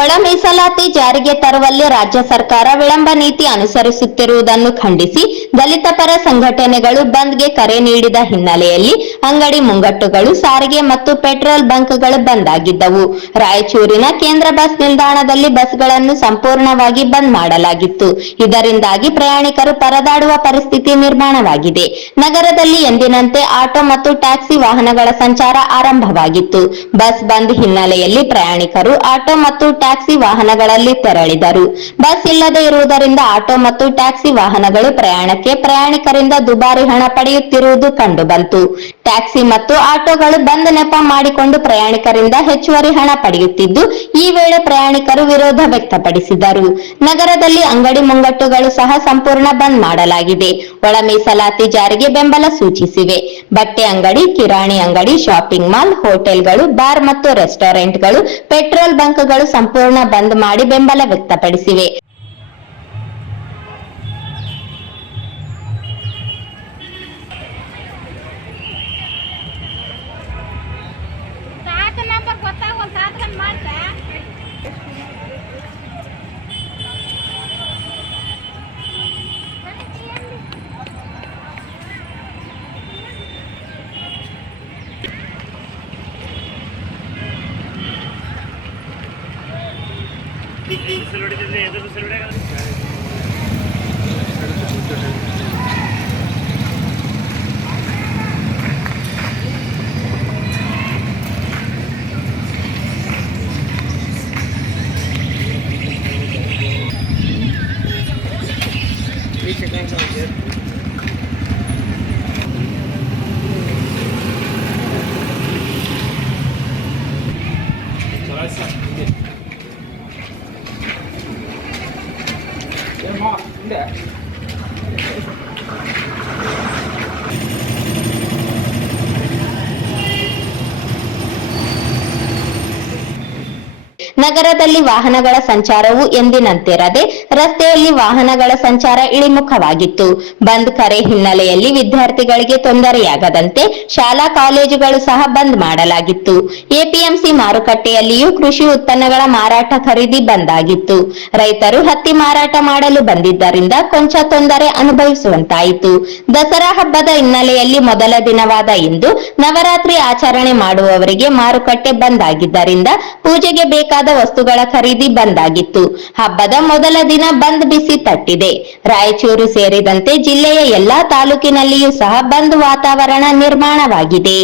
ಒಳ ಮೀಸಲಾತಿ ಜಾರಿಗೆ ತರುವಲ್ಲಿ ರಾಜ್ಯ ಸರ್ಕಾರ ವಿಳಂಬ ನೀತಿ ಅನುಸರಿಸುತ್ತಿರುವುದನ್ನು ಖಂಡಿಸಿ ದಲಿತ ಪರ ಸಂಘಟನೆಗಳು ಬಂದ್ಗೆ ಕರೆ ನೀಡಿದ ಹಿನ್ನೆಲೆಯಲ್ಲಿ ಅಂಗಡಿ ಮುಂಗಟ್ಟುಗಳು, ಸಾರಿಗೆ ಮತ್ತು ಪೆಟ್ರೋಲ್ ಬಂಕ್ಗಳು ಬಂದ್ ಆಗಿದ್ದವು. ರಾಯಚೂರಿನ ಕೇಂದ್ರ ಬಸ್ ನಿಲ್ದಾಣದಲ್ಲಿ ಬಸ್ಗಳನ್ನು ಸಂಪೂರ್ಣವಾಗಿ ಬಂದ್ ಮಾಡಲಾಗಿತ್ತು. ಇದರಿಂದಾಗಿ ಪ್ರಯಾಣಿಕರು ಪರದಾಡುವ ಪರಿಸ್ಥಿತಿ ನಿರ್ಮಾಣವಾಗಿದೆ. ನಗರದಲ್ಲಿ ಎಂದಿನಂತೆ ಆಟೋ ಮತ್ತು ಟ್ಯಾಕ್ಸಿ ವಾಹನಗಳ ಸಂಚಾರ ಆರಂಭವಾಗಿತ್ತು. ಬಸ್ ಬಂದ್ ಹಿನ್ನೆಲೆಯಲ್ಲಿ ಪ್ರಯಾಣಿಕರು ಆಟೋ ಮತ್ತು ಟ್ಯಾಕ್ಸಿ ವಾಹನಗಳಲ್ಲಿ ತೆರಳಿದರು. ಬಸ್ ಇಲ್ಲದೆ ಇರುವುದರಿಂದ ಆಟೋ ಮತ್ತು ಟ್ಯಾಕ್ಸಿ ವಾಹನಗಳು ಪ್ರಯಾಣಿಕರಿಂದ ದುಬಾರಿ ಹಣ ಪಡೆಯುತ್ತಿರುವುದು ಕಂಡುಬಂತು. ಟ್ಯಾಕ್ಸಿ ಮತ್ತು ಆಟೋಗಳು ಬಂದ್ ನೆಪ ಮಾಡಿಕೊಂಡು ಪ್ರಯಾಣಿಕರಿಂದ ಹೆಚ್ಚುವರಿ ಹಣ ಪಡೆಯುತ್ತಿದ್ದು, ಈ ವೇಳೆ ಪ್ರಯಾಣಿಕರು ವಿರೋಧ ವ್ಯಕ್ತಪಡಿಸಿದರು. ನಗರದಲ್ಲಿ ಅಂಗಡಿ ಮುಂಗಟ್ಟುಗಳು ಸಹ ಸಂಪೂರ್ಣ ಬಂದ್ ಮಾಡಲಾಗಿದೆ. ಒಳ ಮೀಸಲಾತಿ ಜಾರಿಗೆ ಬೆಂಬಲ ಸೂಚಿಸಿವೆ. ಬಟ್ಟೆ ಅಂಗಡಿ, ಕಿರಾಣಿ ಅಂಗಡಿ, ಶಾಪಿಂಗ್ ಮಾಲ್, ಹೋಟೆಲ್ಗಳು, ಬಾರ್ ಮತ್ತು ರೆಸ್ಟೋರೆಂಟ್ಗಳು, ಪೆಟ್ರೋಲ್ ಬಂಕ್ಗಳು ಸಂಪೂರ್ಣ ಬಂದ್ ಮಾಡಿ ಬೆಂಬಲ ವ್ಯಕ್ತಪಡಿಸಿವೆ. ನಗರದಲ್ಲಿ ವಾಹನಗಳ ಸಂಚಾರವು ಎಂದಿನಂತಿರದೆ ರಸ್ತೆಯಲ್ಲಿ ವಾಹನಗಳ ಸಂಚಾರ ಇಳಿಮುಖವಾಗಿತ್ತು. ಬಂದ್ ಕರೆ ಹಿನ್ನೆಲೆಯಲ್ಲಿ ವಿದ್ಯಾರ್ಥಿಗಳಿಗೆ ತೊಂದರೆಯಾಗದಂತೆ ಶಾಲಾ ಕಾಲೇಜುಗಳು ಸಹ ಬಂದ್ ಮಾಡಲಾಗಿತ್ತು. ಎಪಿಎಂಸಿ ಮಾರುಕಟ್ಟೆಯಲ್ಲಿಯೂ ಕೃಷಿ ಉತ್ಪನ್ನಗಳ ಮಾರಾಟ ಖರೀದಿ ಬಂದ್ ಆಗಿತ್ತು. ರೈತರು ಹತ್ತಿ ಮಾರಾಟ ಮಾಡಲು ಬಂದಿದ್ದರಿಂದ ಕೊಂಚ ತೊಂದರೆ ಅನುಭವಿಸುವಂತಾಯಿತು. ದಸರಾ ಹಬ್ಬದ ಹಿನ್ನೆಲೆಯಲ್ಲಿ ಮೊದಲ ದಿನವಾದ ಇಂದು ನವರಾತ್ರಿ ಆಚರಣೆ ಮಾಡುವವರಿಗೆ ಮಾರುಕಟ್ಟೆ ಬಂದ್ ಆಗಿದ್ದರಿಂದ ಪೂಜೆಗೆ ಬೇಕಾದ ವಸ್ತುಗಳ ಖರೀದಿ ಬಂದ್ ಆಗಿತ್ತು. ಹಬ್ಬದ ಮೊದಲ ದಿನ ಬಂದ್ ಬಿಸಿ ತಟ್ಟಿದೆ. ರಾಯಚೂರು ಸೇರಿದಂತೆ ಜಿಲ್ಲೆಯ ಎಲ್ಲಾ ತಾಲೂಕಿನಲ್ಲಿಯೂ ಸಹ ಬಂದ್ ವಾತಾವರಣ ನಿರ್ಮಾಣವಾಗಿದೆ.